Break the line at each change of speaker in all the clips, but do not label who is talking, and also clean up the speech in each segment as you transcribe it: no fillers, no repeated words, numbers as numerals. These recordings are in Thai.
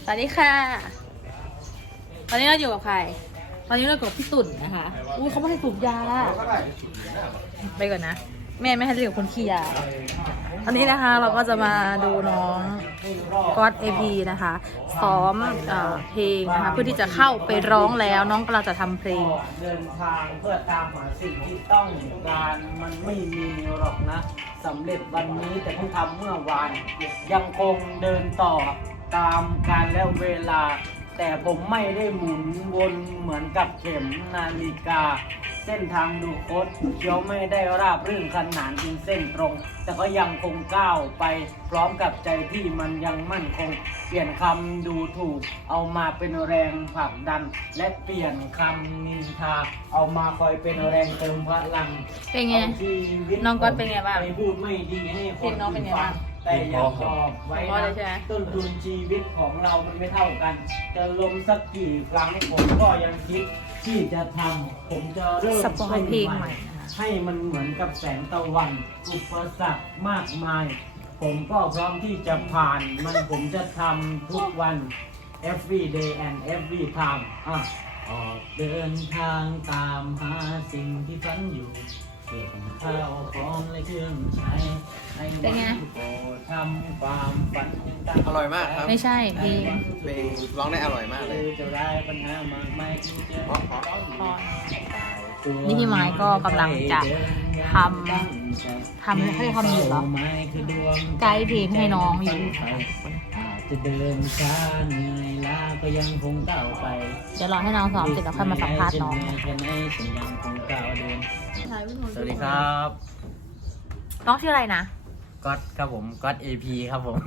วัสดีค่ะตอนนี้เราอยู่กับใครตอนนี้เราอยู่กับพี่ตุ่นนะคะอุ้ยเขาไม่ให้สูบยาไปก่อนนะแม่ไม่ให้เรียกคนขี้ยาตอนนี้นะคะเราก็จะมาดูน้องก๊อต AP นะคะซ้อมเพลงนะคะเพื่อที่จะเข้าไปร้องแล้วน้องกำลังจะทำเพลง
เดินทางเพื่อตามหาสิ่งที่ต้องการมันไม่มีหรอกนะสำเร็จวันนี้แต่เพิ่งทำเมื่อวานยังคงเดินต่อตามกาลและเวลาแต่ผมไม่ได้หมุนวนเหมือนกับเข็มนาฬิกาเส้นทางดูคดเคี้ยวไม่ได้ราบรื่นขนานเป็นเส้นตรงแต่ก็ยังคงก้าวไปพร้อมกับใจที่มันยังมั่นคงเปลี่ยนคำดูถูกเอามาเป็นแรงผลักดันและเปลี่ยนคำนินทาเอามาคอยเป็นแรงเติมพลัง
เป็นไงน้องก๊อตเป็นไงบ้าง
ไปพูดไม่ดีให้ค
เพล
น
งน้องเป็นไงบ้าง
แต่อยากบอกไว้
เพราะอะไรใช่ไหม
นะต้นทุนชีวิตของเรามันไม่เท่ากัน จะลมสักกี่ครั้งผมก็ยังคิดที่จะทำผมจะเริ่ม
สปอยเพลงใหม่นะคะ
ให้มันเหมือนกับแสงตะวันอุปสรรคมากมาย ผมก็พร้อมที่จะผ่านมันผมจะทำทุกวัน every day and every time ออกเดินทางตามหาสิ่งที่ฝันอยู่เก็บข้าวของและเครื่องใช้ในวันโปรดทำความฝันยังตาม
อร่อยมากครับ
ไม่ใช่เพลง
เพลงร้องได้อร่อยมากเลย
จะได้ปัญหามากมายที่จะ
เพราะ
นี่พี่ไม้ก็กำลังจะทำเขาเรียกทำอยู่เหรอไกด์เพลงให้น้องอยู่
จะเดินช้าเหนื่อยล้าก็ยังคงก้าวไป
เดี๋ยวรอให้น้องซ้อมเสร็จแล้วค่อยมาสัมภาษณ์น้อง
แค่ไหนฉันยังคงก้าวเดินสวัสดีครับ
น้องชื่ออะไรนะ
ก๊อตครับผมก๊อต AP ครับผม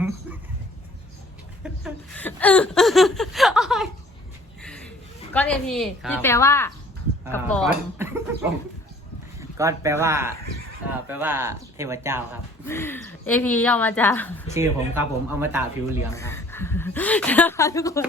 ก๊อต AP
ครับ
ที่แปลว่ากระป๋อง
ก๊อตแปลว่าเทพเจ้าครับ
AP ย่อมาจาก
ชื่อผมครับผมอมตะผิวเหลืองครับ
นะคะทุกคน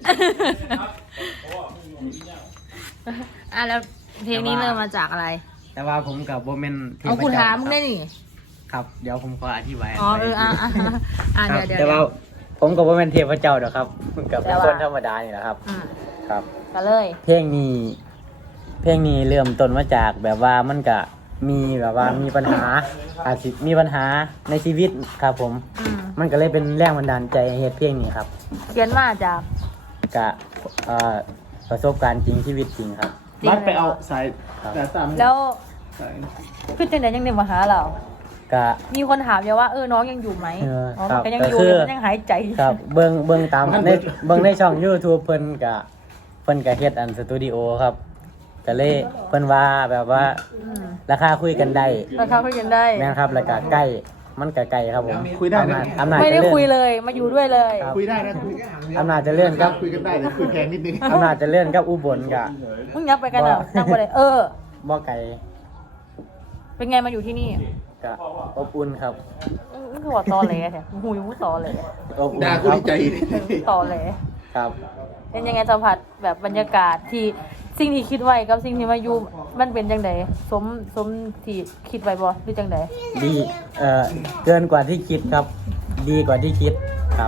แล้วเพลงนี้เริ่มมาจากอะไร
แต่ว่าผมกับโบเมนเทพ
เอา
เจ้า
คุณถาม
ครับ
ได้นี่
ครับเดี๋ยวผมขออธิบาย
อ๋อเดี๋ยว
แต่ว่าผมกับโบเมนเทพเจ้าเดี๋ยวครับผมกับเป็นคนธรรมดานี่แหละครับ ครับ
ก็เลย
เพลงนี้เริ่มต้นมาจากแบบว่ามันก็มีแบบว่ามีปัญหาอาจจะมีปัญหาในชีวิตครับผม มันก็เลยเป็นแรงบันดาลใจให้เฮ็ดเพลงนี้ครับ
เขียนมาจาก
กะประสบการณ์จริงชีวิตจริงครับ
บัดไปเอาสาย
ครับ
แต่ตาม
แล้วคือจังไหนยังเด็กมาหาเรา
กะ
มีคนถามเยอะว่าน้องยังอยู่ไหม
ครับ
มันก็ยังอยู่
ก็คือ
มันยังหายใจ
ครับเบิ่งตามในช่อง YouTube เพิ่นก็เฮ็ดอันสตูดิโอครับก็เลยเพิ่นว่าแบบว่าราคาคุยกันได้
ราคาคุยกันได้
แม่นครับแล้วก็ใกล้มันก็ใกล้ครับผม
คุยได้นะ
อำนาจ
ไม่ได้
เจริญ
คุยเลยมาอยู่ด้วยเลย
ครับ
คุยได้นะ
อำนาจเจริญครับ
คุยกันได้แต่คุยแพงนิดนึง
อำนาจเจริญกับอุบลก็
มึงยับไปกันเหรอนั่งไปเลย
บ่ไกล
เป็นไงมาอยู่ที่นี่
ก็อบอุ่นครับ
มึงคือว่าตอแหลแท้หูยมึงตอแหล
อบอุ่น
ด่า
ค
กู
รับ
ดีใจ
ตอแหล
ครับ
เป็นยังไงสัมผัสแบบบรรยากาศที่สิ่งที่คิดไว้กับสิ่งที่มาอยู่มันเป็นจังไดสมที่คิดไว้บ่หรือจังได
ดีเกินกว่าที่คิดครับ ดีกว่าที่คิดครับ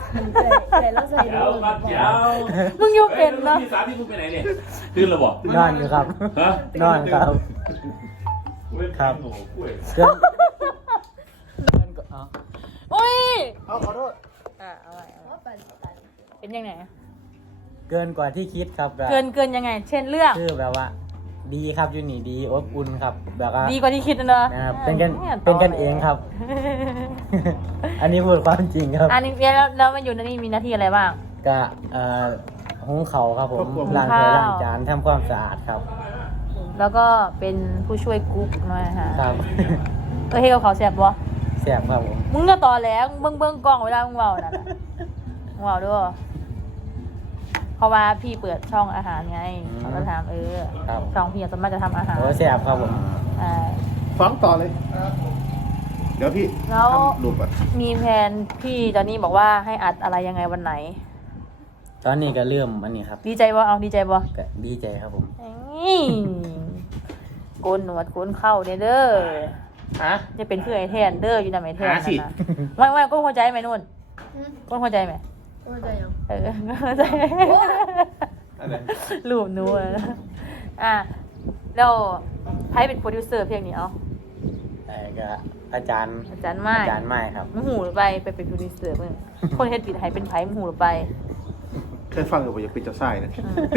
มึงอยู่เป็นเนาะ
พี่สาวที่มึงไปไหนเนี่ยตื่นแล้วบอก
นอนอยู่ครับ
ฮะ
นอนครับ ครับ
โอ้โหกล้วย
เกินกว่าอ๋อ
อุ้ย
เอาขอโทษ
เอาไว้เป็นยังไง
เกินกว่าที่คิดครับแบบ
เกินยังไง เช่นเรื่อง
คือแบบว่า ดีครับอยู่นี่ดีอบอุ่นครับ แบบว่า
ดีกว่าที่คิดนะเนอะ
นะครับเป็นกันเองครับ อันนี้พูดความจริงครับ
อันนี้แล้วมันอยู่ในนี่มีหน้าที่อะไรบ้าง
ก็หุงเขาวครับผมล้างถ้วยล้างจานทำความสะอาดครับ
แล้วก็เป็นผู้ช่วยกุ๊กนะคะ
ครับ
เฮ้ยกับเขาแซ่บบ่
แซ่บครับผม
มึงก็ต่อแล้วเบิ้งกล้องเวลามึงเว้าน่ะมึงเว้าด้วยเพราะว่าพี่เปิดช่องอาหารไงเขาก็ถาม
ครับ
ช่องพี่สามารถจะทำอาหาร
โอ้แซ่บครับผม
ฟ้องต่อเลย เดี๋ยวพี่
แล้ว
ทำรูปอ่ะ
มีแผนพี่ตอนนี้บอกว่าให้อัดอะไรยังไงวันไหน
ตอนนี้ก็เริ่มอันนี้ครับ
ดีใจบ่เอาดีใจบ่
ก็ดีใจครับผม
นี่โกนหนวดโกนเข้าเด้อ
ฮะ
จะเป็นเพื่อไอ้แทนเด้ออยู่นำไอ้แทน
หาสิ
นั่นน่ะไม่ก้นหัวใจไหมนุ่นก้นหัวใจไหม
เเข้าใจยัง
เข้าใจ
อะไร
รูปหนูอะนะแล้วใครเป็นโปรดิวเซอร์เพลงนี้เอา
ก็อาจารย์
อาจารย์ไม้
อาจารย์ไม้ครับ
มหูหรือไปเป็นโปรดิวเซอร์เพิ่งคนเฮ็ดปิดให้เป็นไผมหูหรือไป
เคยฟังอยู่ว่าอยากเป็นเจ้าชายนะ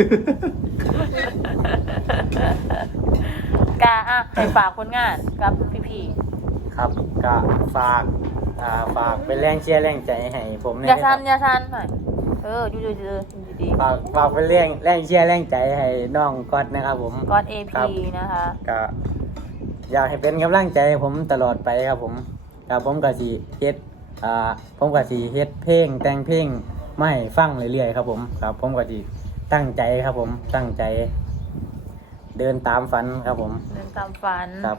กาไปฝากผลงานกับพี่
ครับก็ฝากเป็นแรงเชียร์แรงใจให้ผม
ๆ
เนี่
อย่าชันหน่อยอยู่ดี
ฝากเป็นแรงเชียร์แรงใจให้น้องก๊อตนะครับผม
ๆก้อนเอ
ครั
พี
บ
นะคะ
ก็อยากให้เป็นกำลังใจให้ผมตลอดไปครับผมผมก็สิเฮ็ดผมก็สิเฮ็ดเพลงแต่งเพลงมาให้ฟังเรื่อยๆครับผมครับผมก็สิตั้งใจครับผมตั้งใจ เดินตามฝันครับผม
เดินตามฝัน
ครับ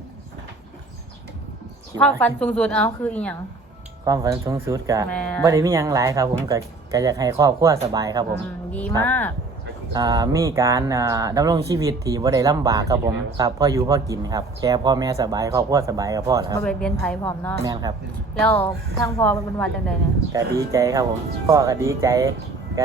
ความฝันสูงสุดเอาคืออีหยัง
ความฝันสูงสุดก็
แม่
บ่ได้มีหยังหลายครับผมก็อยากให้ครอบครัวสบายครับผม
ดีมาก
มีการดำรงชีวิตที่บ่ได้ลำบากครับผมครับพ่ออยู่พ่อกินครับแค่พ่อแม่สบายครอบครัวสบายก็พอแล้วค
มา
รับ
เบียดเบียนไผ่พร้อมเนาะ
แม่นครับ
แล้วทางพอเป็นวัดจังใดเนี่ย
ก็ดีใจครับผมพ่อก็ดีใจก็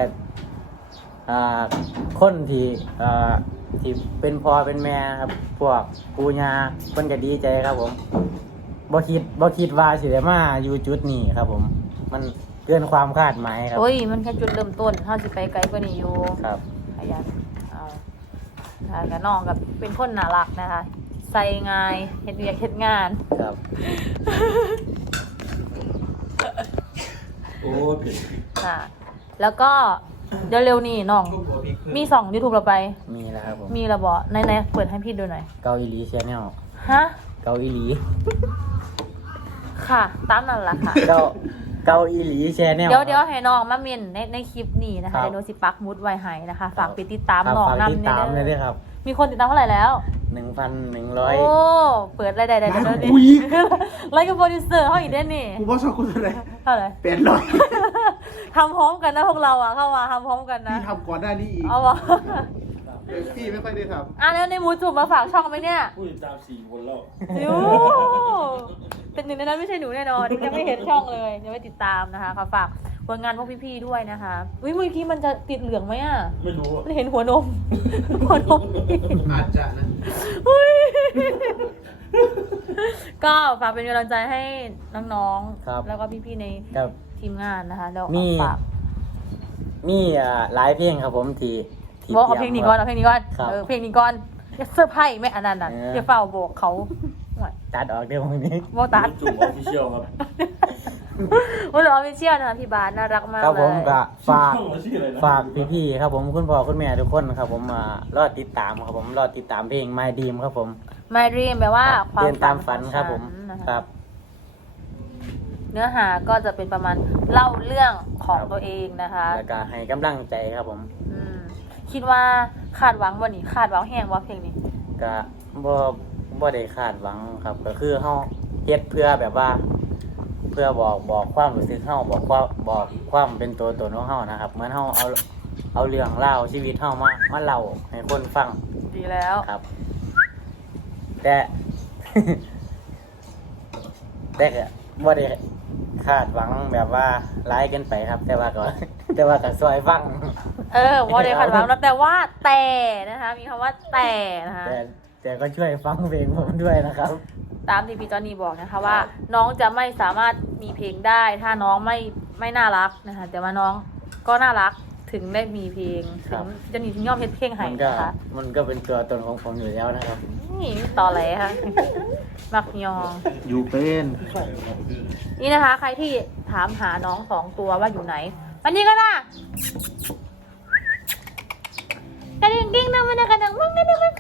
คนที่เป็นพ่อเป็นแม่ครับพวกปู่ย่าเพิ่นก็ดีใจครับผมบ่คิดว่าสิได้มาอยู่จุดนี้ครับผม มันเกินความคาดหมายครับ
โอ้ยมันแค่จุดเริ่มต้นเฮาสิไปไกลกว่านี้อยู่
ครับ
ขยันกับน้องกับเป็นคนน่ารักนะคะ ใส่ง่ายเฮ็ดเวียกเฮ็ดงาน
ครับ
โอ้ผิด
ค่ะ แล้วก็เร็วๆนี้น้อง มี2 YouTube เราไป
มีแล้วครับผม
มีระบ่ไหนๆเปิดให้พี่ดูหน่อย
เกาอีหลีแชนแนล
ฮะ
เกาอีหลี
ค่ะ ตามนั้นล่ะค่ะ
เกาอีหลีแชนแนล
เดี๋ยวให้น้องมาเมนในคลิปนี้นะ
ครั
คะ
บ
เดี๋ยวหนูสิปักหมุดไว้ให้นะคะ ฝากไปติดตาม
ครับ
น้อง
ฝาก
นำ
ติดตามเลยด้วยครับ
มีคนติดตามเท่าไหร่แล้ว
1,100
โอ้ เปิดรายได้ได้แล้วนี่
อุ้ย
ไลค์กับโปรดิวเซอร์เขาอีกได้นี่
กูบอกชอบกูอะไร
เท่าไหร่
800
ทำพร้อมกันนะพวกเราอ่ะเข้ามาทำพร้อมกันนะ
พี่ทำก่อนหน้านี้อีก
เอาวะ
พี่ไม่ค่อยได้ท
แล้วในหมูจุ่มมาฝากช่องไหมเนี่ย
ผู้ติดตาม4 คนแล้ว
ยูเป็นหนึ่งในนั้นไม่ใช่หนูแน่นอนที่จะไม่เห็นช่องเลยจะไม่ติดตามนะคะขอฝากผลงานพวกพี่ๆด้วยนะคะอุ้ยเมื่อกี้มันจะติดเหลืองไหมอ่ะ
ไม่รู้อะ
มันเห็นหัวนม หัวนม
ำอาจจะนะ
อุ๊ยก็ฝากเป็นกำลังใจให้น้อง
ครับ
ๆแล้วก็พี่ๆใน
ครับ
ทีมงานนะคะแล้ว
มี
ฝาก
มีหลายเพลงครับผมที่
บอกเอาเพลงนี้ก่อน
ตรียม
เอาเพลงนี้ก่อน
ครับ
เพลงนี้ก่อนอย่าเซอร์ไพรส์แม่อันนั้นน่ะอย่าเฝ้าบอกเขา
ตัดออกเดี๋ยววันนี้
โมตัด
จุ่มออฟฟิเชียลครับ
วันนี้ออฟฟิเชียลนะคะพี่บาสน่ารักมาก
ครับ
เล
ผม
ย
ก็ฝาก
ช่องมันชื่ออะไรนะ
ฝากพี่ๆครับผมคุณพ่อคุณแม่ทุกคนครับผมรอติดตามครับผมรอติดตามเพลง My Dream ครับผม
My Dream แปลว่า
ครับ
ความ
เดินตามฝันครับผม
ของฉันนะคะ
ครับ
เนื้อหาก็จะเป็นประมาณเล่าเรื่องของ
ครับ
ตัวเองนะคะ
แล้วก็ให้กำลังใจครับผม
อืมคิดว่าคาดหวังวันนี้คาดหวังแห้งว่าเพลงนี้
ก็บ่ได้คาดหวังครับ ก็คือเฮาเฮ็ดเพื่อแบบว่า เพื่อบอกความรู้สึกเฮาบอกความเป็นตัวตนของเฮานะครับเหมือนเฮาเอาเรื่องเล่าวชีวิตเฮามาเล่าให้คนฟัง
ดีแล้ว
ครับ แต่ แต่ก็บ่ได้คาดหวังแบบว่าร้ายเกินไปครับ แต่ว่าก็ แต่ว่าก็ซอยฟัง
ว่าได้คาดหวังแล้วแต่ว่าแต่นะคะ มีคำว่าแต่นะคะ
แต่ก็ช่วยฟังเพลงผมด้วยนะครับ
ตามที่พี่จอนี่บอกนะคะว่า น้องจะไม่สามารถมีเพลงได้ ถ้าน้องไม่น่ารักนะคะ แต่ว่าน้องก็น่ารักถึงได้มีเพลง
ครั
ถึ
บ
งจะนี่ถึงยอมเฮ็ดเพลงให้
มันก็
นะคะ
เป็นตัวตนของผมอยู่แล้วนะครับ
นี่ต่อแหลค่ะ มักยอง
อยู่เป็น
นี่นะคะ ใครที่ถามหาน้อง2 ตัวว่าอยู่ไหนวันนี้ก็นะกระดิ่งกิ้งนะมันกระดิ่งมึงนะมึง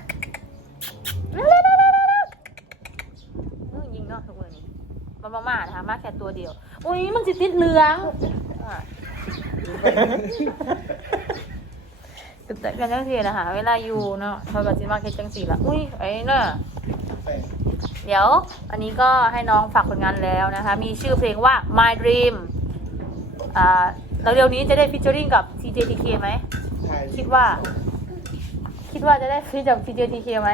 ยิงเนาะทุกคนนี้มันมานะคะมาแค่ตัวเดียวอุ้ยมันสิติดเหลืองแต่กันจังสีนะคะเวลาอยู่เนาะเขาแบบจิมาแค่จังสีละอุ้ยไอ้เนาะเดี๋ยวอันนี้ก็ให้น้องฝากผลงานแล้วนะคะ มีชื่อเพลงว่า My Dream แล้วเร็วนี้จะได้ฟิชเจอริงกับ CJTK ไหมคิดว่าจะได้ฟิชกับ CJTK ไหม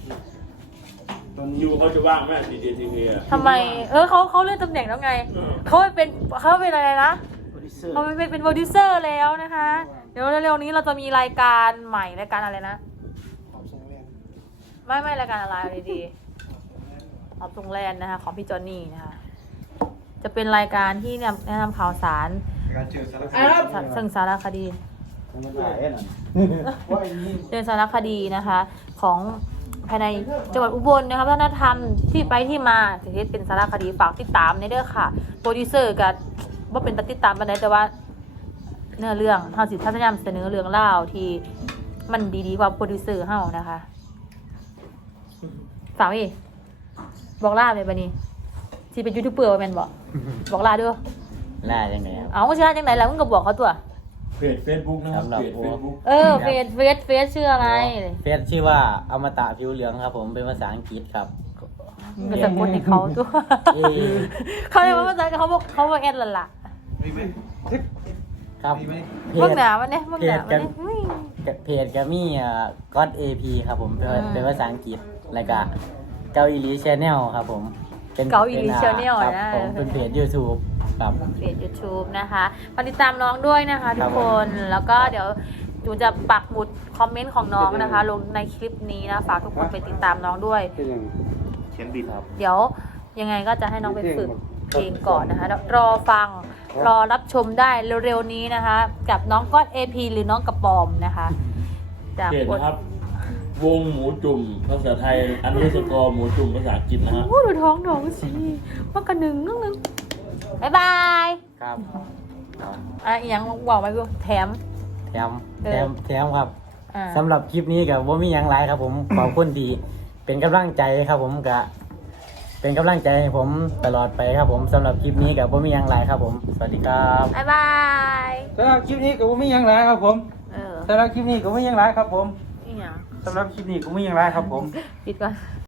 ยูเขาจะว่างไหมCJTK อ่ะ
ทำไมเขาเลื่อนตำแหน่งแล้วไงเขาเป็นอะไรนะ
เซอร์
เขาเป็นโปรดิวเซอร์แล้วนะคะ เดี๋ยวเร็วๆนี้เราจะมีรายการใหม่รายการอะไรนะ
ขอบแสงแรง
ไม่รายการอะไรเอาดีๆขอบตรงแลนด์นะคะ ของพี่จอนนี่นะคะ จะเป็นรายการที่เนี่ยแนะนำข่าวสาร
การเจอสารค
ซึ่งสารคดี
มันหลายน่ะว่าอย่างนี้
เป็นสารคดีนะคะ ของภายในจังหวัดอุบลนะคะวัฒนธรรมที่ไปที่มาจะเฮ็ดเป็นสารคดีฝากติดตามในเด้อค่ะ โปรดิวเซอร์กับว่าเป็นตัดติดตามปานใดแต่ว่า เนื้อเรื่องเฮาสิพยายามเสนอเรื่องเล่าวที่มันดีๆกว่าโปรดิวเซอร์เฮานะคะฝากอีกบอกลาเลยบัดนี้ที่เป็นยูทูบเบอร์ว่าแม่นบอกลาเด้อ
ล่ายังไงครับ
เอาชื่อจังไหนล่ะมึงก็บอกเขาตัว
เพจเฟซบุ๊กนะครับ
สำหรับ
เพจเฟซบุ๊ก
เฟซชื่ออะไร
เฟซชื่อว่าอมตะผิวเหลืองครับผมเป็นภาษาอังกฤษครับ
ก็จะกดให้เขาตัว
เอ
เขาเรียกว่าภาษาเขาบอกแอดละล่ะ
มีไหม
ครับ
มีไหม
เพ
เมื่อ
จ
หนาวันนี้เมื่อหนาวันนี้อุ้ย
เพจก็มีก็อด AP ครับผมเป็นภาษาอังกฤษแล้วก็เกาหลีชแนลครับผมเป็น
เกาหลี Channel
ครับ
นะ
ผมเป็นเพจ YouTube ครับ
เพจ YouTube นะคะฝากติดตามน้องด้วยนะคะทุกคน แล้วก็เดี๋ยวจูจะปักหมุดคอมเมนต์ของน้องนะคะ ลงในคลิปนี้นะ ฝากทุกคนไปติดตามน้องด้วย
เป็นยังเขียนบิดครับ
เดี๋ยวยังไงก็จะให้น้องไปฝึกเพลงก่อนนะคะแล้วรอฟังรอรับชมได้เร็วๆนี้นะคะ กับน้องก้อน AP หรือน้องกระปอมนะคะจาก
เพจ
บท
นะครับ วงหมูจุ่มภาษาไทย_หมูจุ่มภาษาอังกฤษนะฮะ
โอ้ดูท้องน้องสิมันกระหนึ่งนึงบ๊ายบาย
ครับครับ
อ่ะอีกอย่างบอกไปกูแถม
แถมครับ
อ่า
สำหรับคลิปนี้กับว่ามีหยังไรครับผม ขอบคุณดีเป็นกำลังใจครับผมกับเป็นกำลังใจให้ผมตลอดไปครับผมสำหรับคลิปนี้กับว่ามีหยังไรครับผม สวัสดีครับ
บ๊ายบาย
สำหรับคลิปนี้ก็ไม่ยังไรครับผม
เออ
สำหรับคลิปนี้ก็ไม่ยังไรครับผม
อีกอย่าง
สำหรับคลิปนี้ก็ไม่ยังไรครับผม
ปิดก่อน